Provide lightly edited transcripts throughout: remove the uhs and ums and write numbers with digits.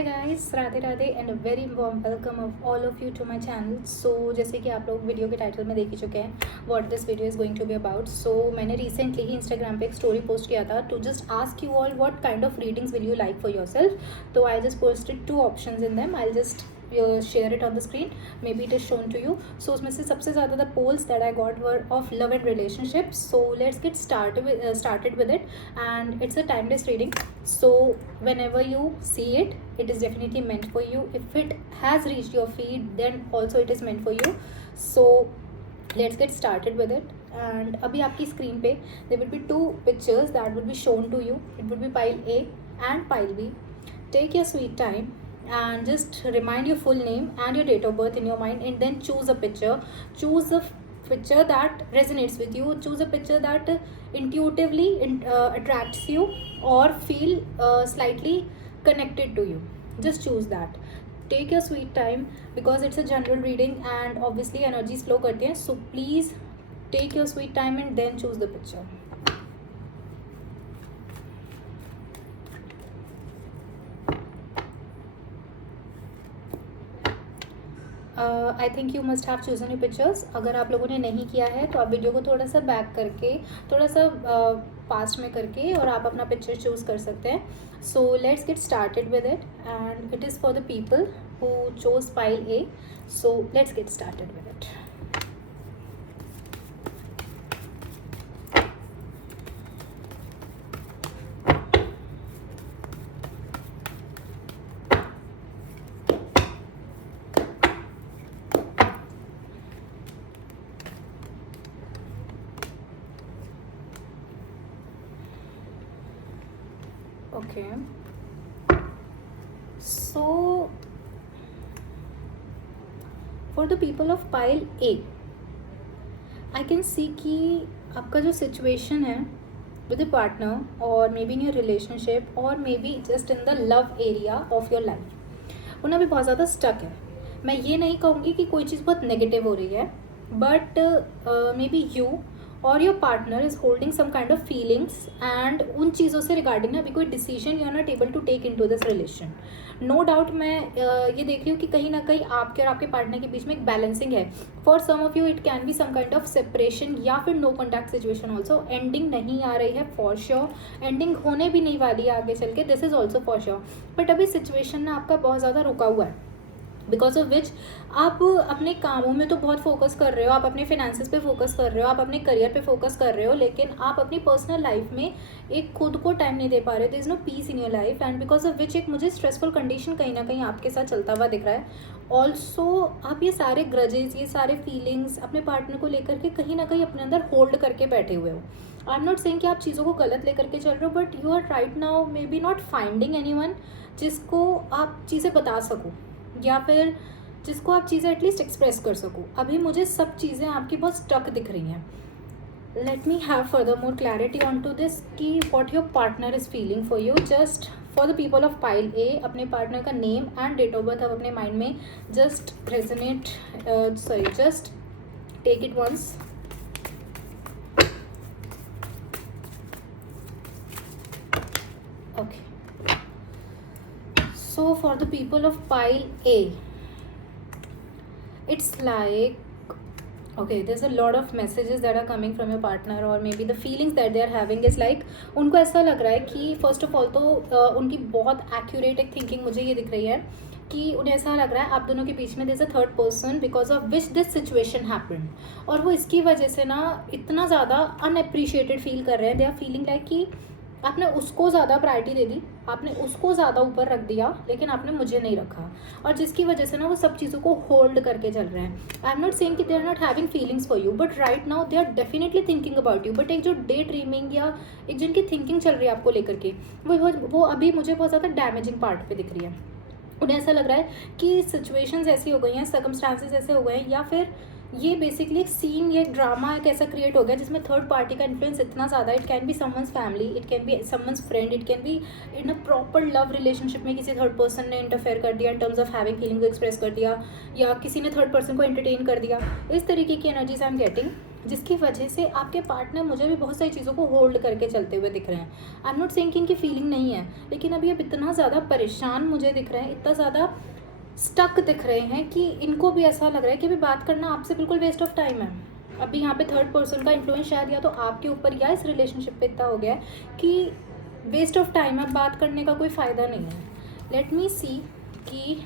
Hi guys, Radhe Radhe and very warm welcome of all of you to my channel. So जैसे कि आप लोग video के टाइटल में देख ही चुके हैं what this video is going to be about. So मैंने रिसेंटली ही इंस्टाग्राम पे एक स्टोरी पोस्ट किया था to just ask you all what kind of readings will you like for yourself. तो I just posted two options in them, I just share it on the screen, maybe it is shown to you. So उसमें से सबसे ज़्यादा the polls that I got were of love and relationships. So let's get started with it, and it's a timeless reading. So whenever you see it, it is definitely meant for you. If it has reached your feed, then also it is meant for you. So let's get started with it. And अभी आपकी screen पे there will be two pictures that will be shown to you. It will be pile A and pile B. Take your sweet time and just remind your full name and your date of birth in your mind, and then choose a picture. Choose a picture that resonates with you. Choose a picture that intuitively attracts you or feel slightly connected to you. Just choose that. Take your sweet time because it's a general reading and obviously energies flow करते हैं. So please take your sweet time and then choose the picture. I think you must have chosen your pictures. अगर आप लोगों ने नहीं किया है तो आप वीडियो को थोड़ा सा बैक करके, थोड़ा सा पास्ट में करके और आप अपना पिक्चर चूज़ कर सकते हैं. So let's get started with it and it is for the people who chose pile A. So let's get started with it. Okay, so for the people of pile A, I can see कि आपका जो situation है with a partner or maybe in your relationship or maybe just in the love area of your life, वो ना भी बहुत ज़्यादा stuck है. मैं ये नहीं कहूँगी कि कोई चीज़ बहुत नेगेटिव हो रही है, बट मे बी यू और your partner is holding some kind of feelings and उन चीज़ों से रिगार्डिंग ना अभी कोई decision you are not able to take in to this relation. No doubt मैं ये देख रही हूँ कि कहीं ना कहीं आपके और आपके पार्टनर के बीच में एक बैलेंसिंग है. For some of you it can be some kind of separation या फिर no contact situation also. Ending नहीं आ रही है फॉर श्योर, एंडिंग होने भी नहीं वाली है आगे चल के, this is also for sure. But अभी सिचुएशन ना आपका बहुत ज़्यादा रुका हुआ है बिकॉज ऑफ विच आप अपने कामों में तो बहुत फोकस कर रहे हो, आप अपने फाइनेंसेस पे फोकस कर रहे हो, आप अपने करियर पे फोकस कर रहे हो, लेकिन आप अपनी पर्सनल लाइफ में एक खुद को टाइम नहीं दे पा रहे. There is no peace in your life and because of which एक मुझे स्ट्रेसफुल कंडीशन कहीं ना कहीं आपके साथ चलता हुआ दिख रहा है. ऑल्सो आप ये सारे ग्रजेस, ये सारे फीलिंग्स अपने पार्टनर को लेकर के कहीं ना कहीं अपने अंदर होल्ड करके बैठे हुए हो. आई एम नॉट सेइंग कि आप चीज़ों को गलत लेकर के चल रहे हो, but you are right now maybe not finding anyone जिसको आप चीज़ें बता सको या फिर जिसको आप चीज़ें एटलीस्ट एक्सप्रेस कर सको. अभी मुझे सब चीज़ें आपकी बहुत स्टक दिख रही हैं. Let me have further more clarity on to this कि what your partner is feeling for you. Just for the people of pile A, अपने पार्टनर का name and date of birth आप अपने माइंड में just resonate, just take it once. Okay, so for the people of pile A, it's like, okay, there's a lot of messages that are coming from your partner or maybe the feelings that they are having is like, उनको ऐसा लग रहा है कि first of all तो उनकी बहुत accurate एक थिंकिंग मुझे ये दिख रही है कि उन्हें ऐसा लग रहा है आप दोनों के बीच में there's a third person because of which this situation happened, और वो इसकी वजह से ना इतना ज़्यादा अनएप्रिशिएटेड फील कर रहे हैं. दे आर फीलिंग लाइक कि आपने उसको ज़्यादा प्रायोरिटी दे दी, आपने उसको ज़्यादा ऊपर रख दिया, लेकिन आपने मुझे नहीं रखा, और जिसकी वजह से ना वो सब चीज़ों को होल्ड करके चल रहे हैं. आई एम नॉट सेइंग कि they are not having feelings for you, but right now they are definitely thinking about you. But एक जो डे ड्रीमिंग या एक जिनकी थिंकिंग चल रही है आपको लेकर के, वो अभी मुझे बहुत ज़्यादा डैमेजिंग पार्ट पर दिख रही है. उन्हें ऐसा लग रहा है कि सिचुएशंस ऐसी हो गई हैं, सर्कमस्टांसेस ऐसे हो गए हैं, या फिर ये बेसिकली एक सीन, ये ड्रामा एक ऐसा क्रिएट हो गया जिसमें थर्ड पार्टी का इन्फ्लुएंस इतना ज़्यादा. It can B someone's family, it can B someone's friend, it can be in a proper love relationship में किसी थर्ड पर्सन ने इंटरफेयर कर दिया in terms of having feeling को एक्सप्रेस कर दिया, या किसी ने थर्ड पर्सन को एंटरटेन कर दिया. इस तरीके की एनर्जीज आई एम गेटिंग. जिसकी वजह से आपके पार्टनर मुझे भी बहुत सारी चीज़ों को होल्ड करके चलते हुए दिख रहे हैं. आई एम नॉट सेइंग कि इनकी फीलिंग नहीं है, लेकिन अभी अब इतना ज़्यादा परेशान मुझे दिख रहे हैं, इतना ज़्यादा स्टक दिख रहे हैं कि इनको भी ऐसा लग रहा है कि अभी बात करना आपसे बिल्कुल वेस्ट ऑफ टाइम है. अभी यहाँ पे थर्ड पर्सन का इन्फ्लुएंस शायद या तो आपके ऊपर या इस रिलेशनशिप पे इतना हो गया है कि वेस्ट ऑफ टाइम है, बात करने का कोई फ़ायदा नहीं है. लेट मी सी कि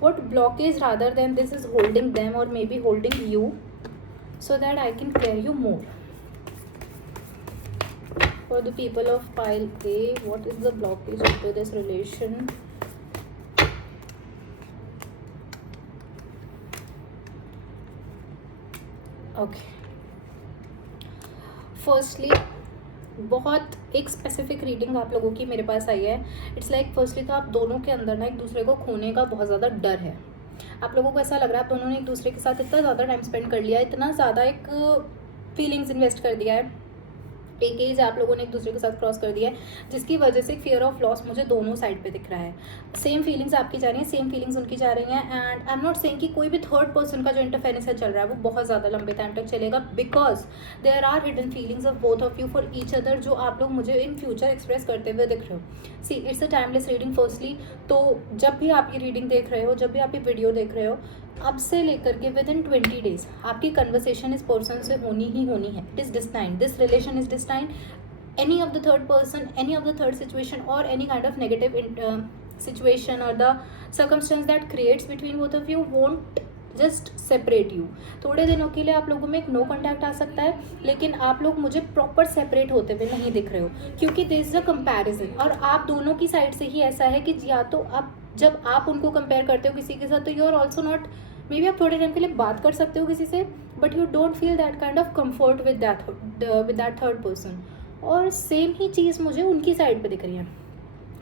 what blockage rather than this is holding them or maybe holding you, so that I can clear you more. For the people of pile A, what is the blockage into this relation? Okay, firstly बहुत एक specific reading आप लोगों की मेरे पास आई है. It's like firstly तो आप दोनों के अंदर ना एक दूसरे को खोने का बहुत ज़्यादा डर है. आप लोगों को ऐसा लग रहा है आप दोनों ने एक दूसरे के साथ इतना ज़्यादा टाइम स्पेंड कर लिया है, इतना ज़्यादा एक फीलिंग्स इन्वेस्ट कर दिया है, एक एज आप लोगों ने एक दूसरे के साथ क्रॉस कर दिया है, जिसकी वजह से फियर ऑफ लॉस मुझे दोनों साइड पे दिख रहा है. सेम फीलिंग्स आपकी जा रही हैं, सेम फीलिंग्स उनकी जा रही हैं. And I am not saying कि कोई भी थर्ड पर्सन का जो इंटरफेरेंस है चल रहा है वो बहुत ज़्यादा लंबे टाइम तक चलेगा, because there are hidden feelings of both of you for each other, जो आप लोग मुझे इन फ्यूचर एक्सप्रेस करते हुए दिख रहे हो. See it's a timeless reading firstly. तो जब भी आप ये रीडिंग देख रहे हो, जब भी आप ये वीडियो देख रहे हो, अब से लेकर के विद इन 20 डेज आपकी कन्वर्सेशन इस पर्सन से होनी ही होनी है. It is destined, this relation is destined. Any of the third person, any of the third situation or any kind of negative situation or the circumstance that creates between both of you won't just separate you. थोड़े दिनों के लिए आप लोगों में एक no contact आ सकता है, लेकिन आप लोग मुझे प्रॉपर सेपरेट होते हुए नहीं दिख रहे हो, क्योंकि देयर इज अ कंपैरिजन. और आप दोनों की साइड से ही ऐसा है कि या तो आप जब आप उनको कंपेयर करते हो किसी के साथ, तो you are also not, maybe आप थोड़े टाइम के लिए बात कर सकते हो किसी से, but you don't feel that kind of comfort with that third person. और सेम ही चीज़ मुझे उनकी साइड पे दिख रही है.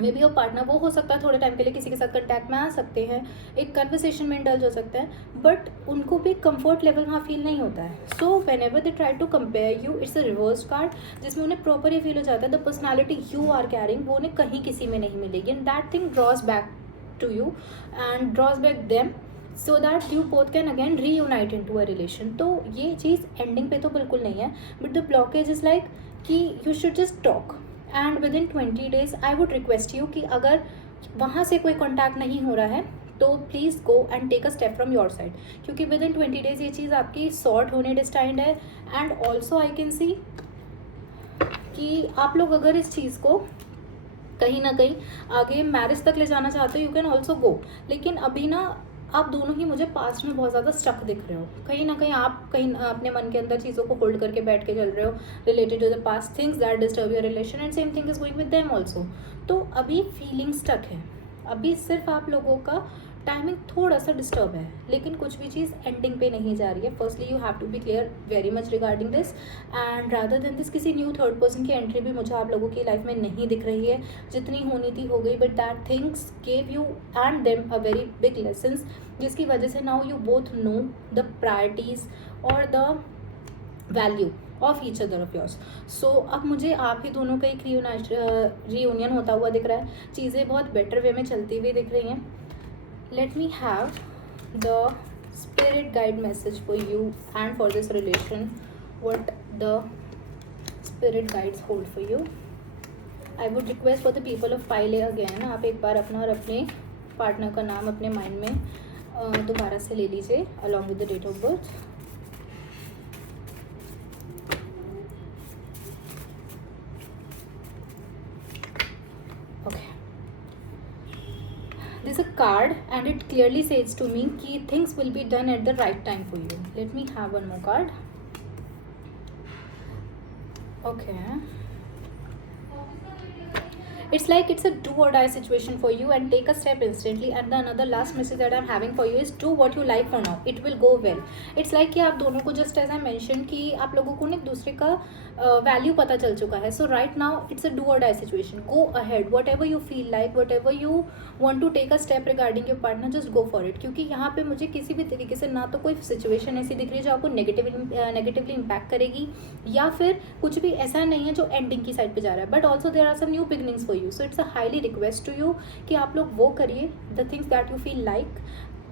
मे बी वो पार्टनर वो हो सकता है थोड़े टाइम के लिए किसी के साथ कंटैक्ट में आ सकते हैं, एक कन्वर्सेशन में इंडल्ज हो सकते हैं, बट उनको भी कंफर्ट लेवल वहाँ फील नहीं होता है. So whenever they try to compare you, it's a reverse card, जिसमें उन्हें प्रॉपर ये फील हो जाता है the personality you are carrying वो उन्हें कहीं किसी में नहीं मिलेगी, and that thing draws back to you and draws back them, so that you both can again reunite in to a relation. तो ये चीज़ एंडिंग पे तो बिल्कुल नहीं है, but the blockage is like कि you should just talk and with in 20 days I would request you कि अगर वहाँ से कोई कॉन्टैक्ट नहीं हो रहा है तो please go and take a step from your side, क्योंकि विद इन 20 डेज ये चीज़ आपकी सॉर्ट होने डिस्टाइंड है. And also I can see कि आप लोग अगर इस चीज़ को कहीं ना कहीं आगे मैरिज तक ले जाना चाहते हो, यू कैन ऑल्सो गो. लेकिन अभी ना आप दोनों ही मुझे पास्ट में बहुत ज़्यादा स्टक दिख रहे हो, कहीं ना कहीं आप कहीं अपने मन के अंदर चीज़ों को होल्ड करके बैठ के चल रहे हो related to the past things that disturb your relation, and same thing is going with them also. तो अभी फीलिंग स्टक है, अभी सिर्फ आप लोगों का टाइमिंग थोड़ा सा डिस्टर्ब है, लेकिन कुछ भी चीज़ एंडिंग पे नहीं जा रही है. Firstly you have to be clear very much regarding this, and rather than this किसी न्यू थर्ड पर्सन की एंट्री भी मुझे आप लोगों की लाइफ में नहीं दिख रही है. जितनी होनी थी हो गई, but that things gave you and them a very big lessons, जिसकी वजह से now you both know the priorities और the value of each other of yours. So अब मुझे आप ही दोनों का एक रीयूनियन होता हुआ दिख रहा है, चीज़ें बहुत बेटर वे में चलती हुई दिख रही हैं. Let me have the spirit guide message for you and for this relation. What the spirit guides hold for you. I would request for the people of pile A again, आप एक बार अपना और अपने पार्टनर का नाम अपने mind में दोबारा से ले लीजिए along with the date of birth. Okay. There's a card and it clearly says to me कि things will be done at the right time for you. Let me have one more card. Okay. It's like it's a do or die situation for you, and take a step instantly. And the another last message that I'm having for you is do what you like for now. It will go well. It's like कि आप दोनों को just as I mentioned कि आप लोगों को एक दूसरे का वैल्यू पता चल चुका है. So right now it's a do or die situation. Go ahead, whatever you feel like, whatever you want to take a step regarding your partner, just go for it. क्योंकि यहाँ पे मुझे किसी भी तरीके से ना तो कोई सिचुएशन ऐसी दिख रही है जो आपको नेगेटिवली इम्पैक्ट करेगी, या फिर कुछ भी ऐसा नहीं है जो एंडिंग की साइड पे जा रहा है. But also there are some new beginnings for you. So it's a highly request to you कि आप लोग वो करिए the things that you feel like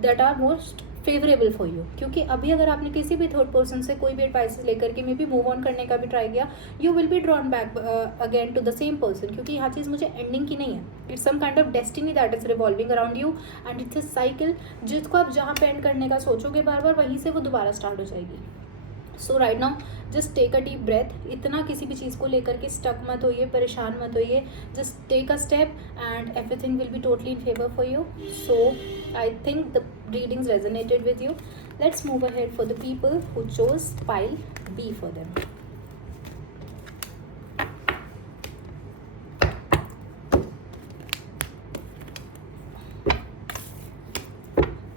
that are most favourable for you, क्योंकि अभी अगर आपने किसी भी थर्ड पर्सन से कोई भी एडवाइस लेकर के मे बी मूव ऑन करने का भी ट्राई किया, you will be drawn back again to the same person, क्योंकि यहाँ चीज़ मुझे एंडिंग की नहीं है, it's some kind of destiny that is revolving around you and it's a cycle, जिसको आप जहाँ पे एंड करने का सोचोगे बार बार वहीं से वो दोबारा स्टार्ट हो जाएगी. So right now just take a deep breath. इतना किसी भी चीज़ को लेकर के स्टक मत होइए, परेशान मत होइए. Just take a step and everything will be totally in favour for you. So I think the readings resonated with you. Let's move ahead for the people who chose pile B for them.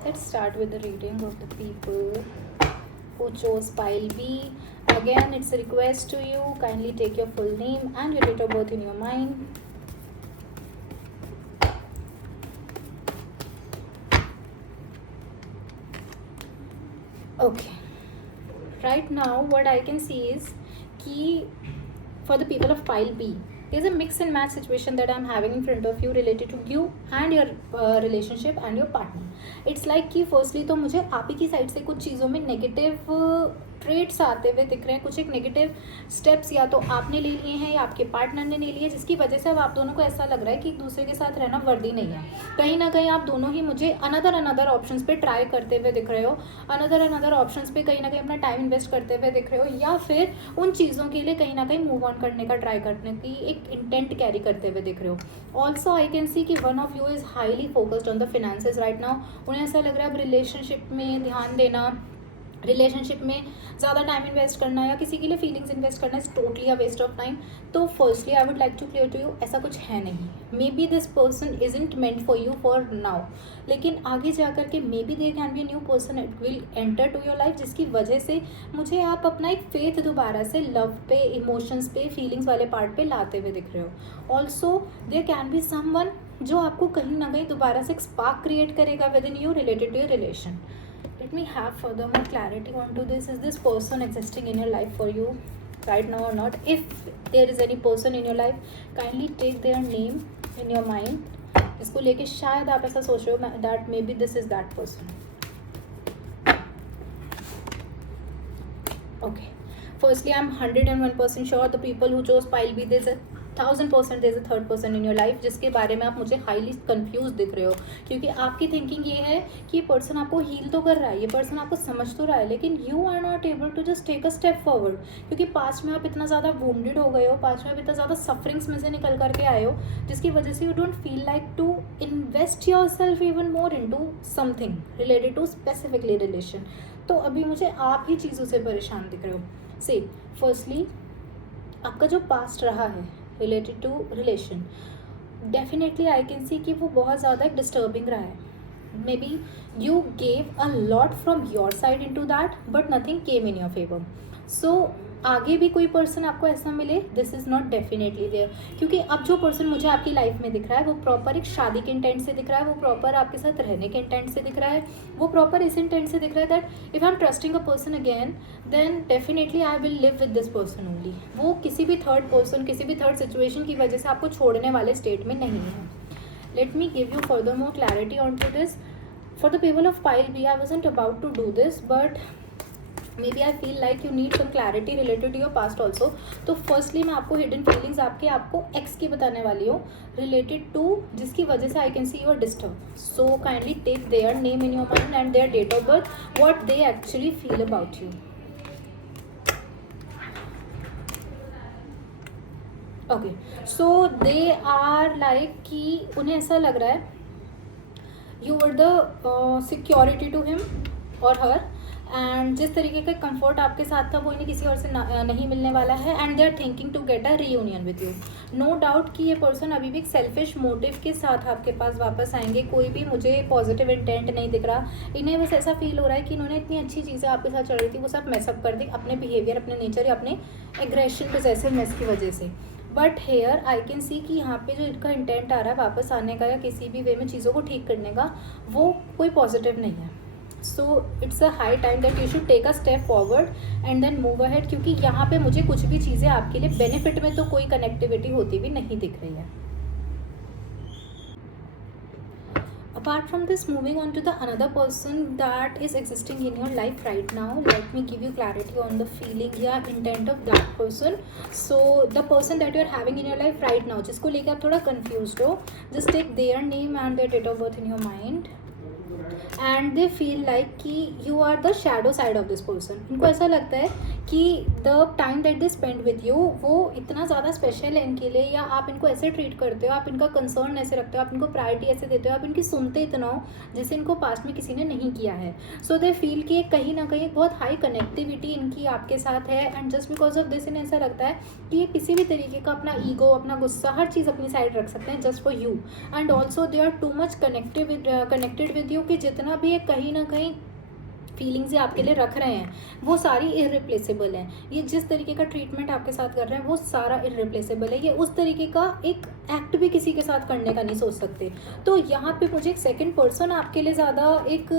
Let's start with the reading of the people who chose pile B. Again, it's a request to you. Kindly take your full name and your date of birth in your mind. Okay. Right now, what I can see is कि for the people of pile B, there's a mix and match situation that I'm having in front of you related to you and your relationship and your partner. It's like कि firstly तो मुझे आप ही की side से कुछ चीज़ों में negative traits आते हुए दिख रहे हैं, कुछ एक नेगेटिव स्टेप्स या तो आपने ले लिए हैं या आपके पार्टनर ने ले लिए, जिसकी वजह से अब आप दोनों को ऐसा लग रहा है कि एक दूसरे के साथ रहना वर्दी नहीं है. कहीं ना कहीं आप दोनों ही मुझे अनदर ऑप्शंस पे ट्राई करते हुए दिख रहे हो, अनदर ऑप्शंस पे कहीं ना कहीं अपना टाइम इन्वेस्ट करते हुए दिख रहे हो, या फिर उन चीज़ों के लिए कहीं ना कहीं मूव ऑन करने का ट्राई करने की एक इंटेंट कैरी करते हुए दिख रहे हो. ऑल्सो आई कैन सी कि one of you is highly focused on the finances right now. उन्हें ऐसा लग रहा है अब रिलेशनशिप में ध्यान देना, रिलेशनशिप में ज़्यादा टाइम इन्वेस्ट करना या किसी के लिए फीलिंग्स इन्वेस्ट करना is totally a waste of time. तो firstly I would like to clear to you, ऐसा कुछ है नहीं. May be this person isn't meant for you for now, लेकिन आगे जा कर के maybe there can be a new person it will enter to your life, जिसकी वजह से मुझे आप अपना एक फेथ दोबारा से लव पे, इमोशंस पे, फीलिंग्स वाले पार्ट पे लाते हुए दिख रहे हो. Also there can be someone जो आपको कहीं ना कहीं दोबारा से एक स्पार्क क्रिएट करेगा within you related to your relation. Let me have further more clarity onto this. Is this person existing in your life for you right now or not? If there is any person in your life, kindly take their name in your mind. इसको लेके शायद आप ऐसा सोच रहे हो that maybe this is that person. Okay. Firstly, I'm 101% sure the people who chose pile B, there's a 1000% there's a third person in your life जिसके बारे में आप मुझे हाईली कंफ्यूज दिख रहे हो, क्योंकि आपकी थिंकिंग ये है कि ये पर्सन आपको हील तो कर रहा है, ये पर्सन आपको समझ तो रहा है, लेकिन you are not able to just take a step forward, क्योंकि पास्ट में आप इतना ज़्यादा वुंडेड हो गए हो, पास्ट में आप इतना ज़्यादा सफरिंग्स में से निकल करके आए हो, जिसकी वजह से you don't feel like to invest yourself even more in to something related to specifically relation. तो अभी मुझे आप ही चीज़ों से परेशान दिख रहे हो. से फर्स्टली आपका जो पास्ट रहा है related to relation, definitely I can see कि वो बहुत ज़्यादा एक डिस्टर्बिंग रहा है. May be you gave a lot from your side into that but nothing came in your favour. So आगे भी कोई पर्सन आपको ऐसा मिले, this is not definitely there, क्योंकि अब जो पर्सन मुझे आपकी लाइफ में दिख रहा है वो प्रॉपर एक शादी के इंटेंट से दिख रहा है, वो प्रॉपर आपके साथ रहने के इंटेंट से दिख रहा है, वो प्रॉपर इस इंटेंट से दिख रहा है that if I am trusting a person again then definitely I will live with this person only. वो किसी भी थर्ड पर्सन, किसी भी थर्ड सिचुएशन की वजह से आपको छोड़ने वाले स्टेट में नहीं है. Let me give you further more clarity on to this. For the people of pile B, I wasn't about to do this but maybe I feel like you need some clarity related to your past also. तो firstly मैं आपको hidden feelings आपको x की बताने वाली हूँ related to जिसकी वजह से I can see you are disturb. So kindly take their name in your mind and their date of birth, what they actually feel about you. Okay, so they are like कि उन्हें ऐसा लग रहा है you were the security to him और her, and जिस तरीके का कंफर्ट आपके साथ था वो इन्हें किसी और से नहीं मिलने वाला है, and they are thinking to get a reunion with you. No doubt कि ये पर्सन अभी भी एक सेल्फिश मोटिव के साथ आपके पास वापस आएंगे. कोई भी मुझे पॉजिटिव इंटेंट नहीं दिख रहा. इन्हें बस ऐसा फील हो रहा है कि इन्होंने इतनी अच्छी चीज़ें आपके साथ चल रही थी वो सब मैसअप कर दी अपने बिहेवियर, अपने नेचर या अपने एग्रेशन पोजेसिवनेस की वजह से. But here I can see कि यहाँ पे जो इनका इंटेंट आ रहा है वापस आने का या किसी भी वे में चीज़ों को ठीक करने का, वो कोई पॉजिटिव नहीं है. So it's a high time that you should take a step forward and then move ahead, क्योंकि यहाँ पे मुझे कुछ भी चीज़ें आपके लिए बेनिफिट में तो कोई कनेक्टिविटी होती भी नहीं दिख रही है. अब apart from this, moving on to the another person that is existing in your life right now, let me give you clarity on the feeling या intent of that person. So the person that you are having in your life right now, जिसको लेके आप थोड़ा confused हो, just take their name and their date of birth in your mind, and they feel like कि you are the shadow side of this person. इनको ऐसा लगता है कि the time that they spend with you वो इतना ज़्यादा special है इनके लिए, या आप इनको ऐसे ट्रीट करते हो, आप इनका कंसर्न ऐसे रखते हो, आप इनको प्रायोरिटी ऐसे देते हो, आप इनकी सुनते इतना हो जैसे इनको पास्ट में किसी ने नहीं किया है. सो दे फील कि कहीं ना कहीं बहुत हाई कनेक्टिविटी इनकी आपके साथ है, and just because of this इन्हें ऐसा लगता है कि ये किसी भी तरीके का अपना ईगो, अपना गुस्सा, हर चीज़ अपनी साइड रख सकते हैं just for you. And also they are too much connected with you कि जितना भी ये कहीं ना कहीं फीलिंग्स ये आपके लिए रख रहे हैं वो सारी इररिप्लेसेबल हैं. ये जिस तरीके का ट्रीटमेंट आपके साथ कर रहे हैं वो सारा इररिप्लेसेबल है. ये उस तरीके का एक एक्ट भी किसी के साथ करने का नहीं सोच सकते. तो यहाँ पे मुझे एक सेकंड पर्सन आपके लिए ज़्यादा एक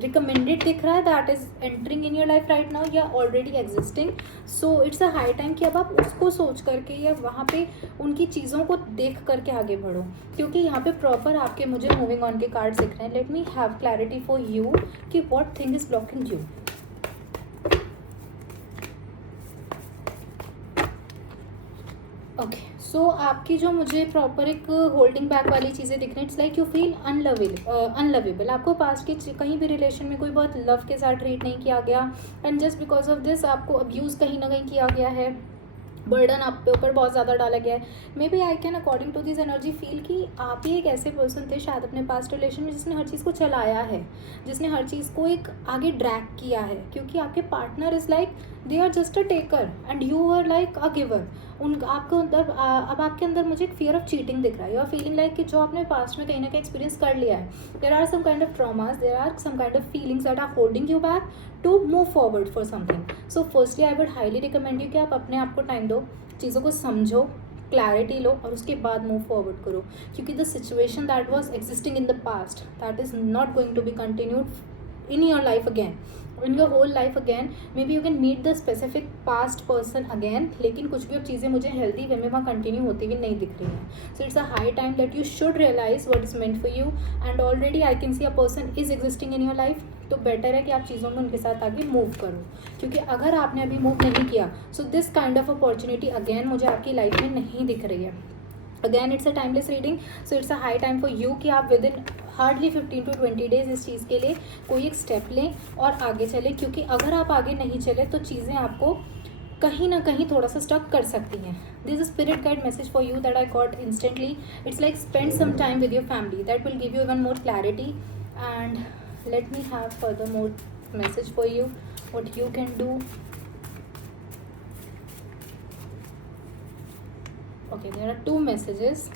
रिकमेंडेड दिख रहा है, that is entering in your life right now या already existing. So it's a high time कि अब आप उसको सोच करके या वहाँ पे उनकी चीज़ों को देख करके आगे बढ़ो, क्योंकि यहाँ पे प्रॉपर आपके मुझे मूविंग ऑन के कार्ड दिख रहे हैं. Let me have clarity for you कि what thing is blocking you. Okay, so आपकी जो मुझे प्रॉपर एक होल्डिंग बैक वाली चीज़ें दिख रही हैं, इट्स लाइक यू फील अनलवेबल. आपको पास्ट के कहीं भी रिलेशन में कोई बहुत लव के साथ ट्रीट नहीं किया गया, and just because of this आपको अब्यूज़ कहीं ना कहीं किया गया है, बर्डन आप पे ऊपर बहुत ज़्यादा डाला गया है. May be I can according to this energy feel कि आप ही एक ऐसे पर्सन थे शायद अपने पास्ट रिलेशन में जिसने हर चीज़ को चलाया है, जिसने हर चीज़ को एक आगे ड्रैग किया है, क्योंकि आपके partner is like they are just a taker and you are like a giver. आपको अंदर अब आपके अंदर मुझे एक फियर ऑफ चीटिंग दिख रहा है. यू आर फीलिंग लाइक कि जो आपने पास्ट में कहीं ना कहीं एक्सपीरियंस कर लिया है, there are some kind of traumas, there are some kind of feelings that are holding you back to move forward for something. So firstly I would highly recommend you कि आप अपने आप को टाइम दो, चीज़ों को समझो, क्लैरिटी लो और उसके बाद मूव फॉरवर्ड करो, क्योंकि the situation that was existing in the past that is not going to be continued in your life again, in your whole life again. Maybe you can meet the specific past person again, लेकिन कुछ भी अब चीज़ें मुझे healthy way में वहाँ continue होती हुई नहीं दिख रही हैं. So it's a high time that you should realise what is meant for you, and already I can see a person is existing in your life. तो बेटर है कि आप चीज़ों में उनके साथ आगे मूव करो, क्योंकि अगर आपने अभी मूव नहीं किया so this kind of opportunity again मुझे आपकी लाइफ में नहीं दिख रही है. Again it's a timeless reading, so it's a high time for you कि आप with in hardly 15 to 20 days इस चीज़ के लिए कोई एक स्टेप लें और आगे चलें, क्योंकि अगर आप आगे नहीं चले तो चीज़ें आपको कहीं ना कहीं थोड़ा सा स्टक कर सकती हैं. This is spirit guide message for you that I got instantly. It's like spend some time with your family, that will give you even more clarity. And let me have further more message for you what you can do. Okay, there are two messages.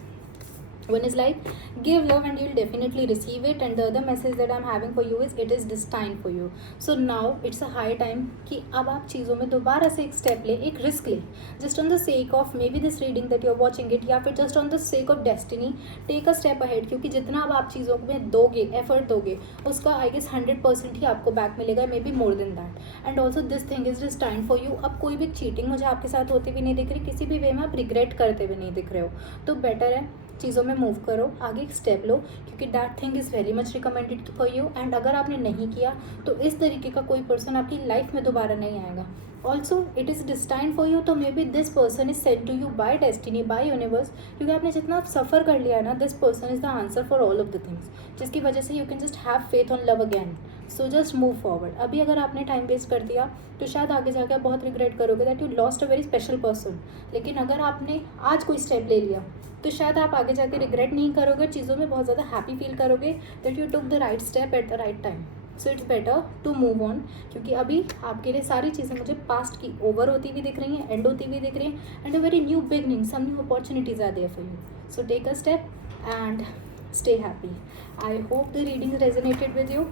One is like give love and you'll definitely receive it, and the other message that I'm having for you is it is destined for you. So now it's a high time कि अब आप चीज़ों में दोबारा से एक step ले, एक रिस्क ले, just on the sake of maybe this reading that you're watching it, या फिर just on the sake of destiny take a step ahead, क्योंकि जितना अब आप चीज़ों में दोगे, एफर्ट दोगे, उसका आई गेस 100% ही आपको बैक मिलेगा, may be more than that. And also this thing is destined for you. अब कोई भी चीटिंग मुझे आपके साथ होती भी नहीं दिख रही, किसी भी वे में आप रिग्रेट करते हुए नहीं दिख रहे हो, तो बेटर है चीज़ों में मूव करो, आगे एक स्टेप लो, क्योंकि that thing is very much recommended for you. And अगर आपने नहीं किया तो इस तरीके का कोई पर्सन आपकी लाइफ में दोबारा नहीं आएगा. Also it is destined for you, तो may B this person is sent to you by destiny, by universe, क्योंकि आपने जितना सफ़र कर लिया है ना, this person is the answer for all of the things, जिसकी वजह से you can just have faith on love again. So just move forward. अभी अगर आपने टाइम वेस्ट कर दिया तो शायद आगे जाकर आप बहुत रिग्रेट करोगे that you lost a very special person. लेकिन अगर आपने आज कोई स्टेप ले लिया तो शायद आप आगे जाके रिग्रेट नहीं करोगे, चीज़ों में बहुत ज़्यादा हैप्पी फील करोगे that you took the right step at the right time. So it's better to move on, क्योंकि अभी आपके लिए सारी चीज़ें मुझे पास्ट की ओवर होती हुई दिख रही हैं, एंड होती हुई दिख रही हैं, and a very new beginning, some new opportunities are there for you. So take a step and stay happy. I hope the readings resonated with you.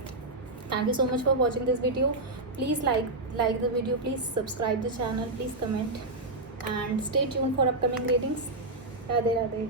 Thank you so much for watching this video. Please like the video, please subscribe the channel, please comment, and stay tuned for upcoming readings. Radhe Radhe.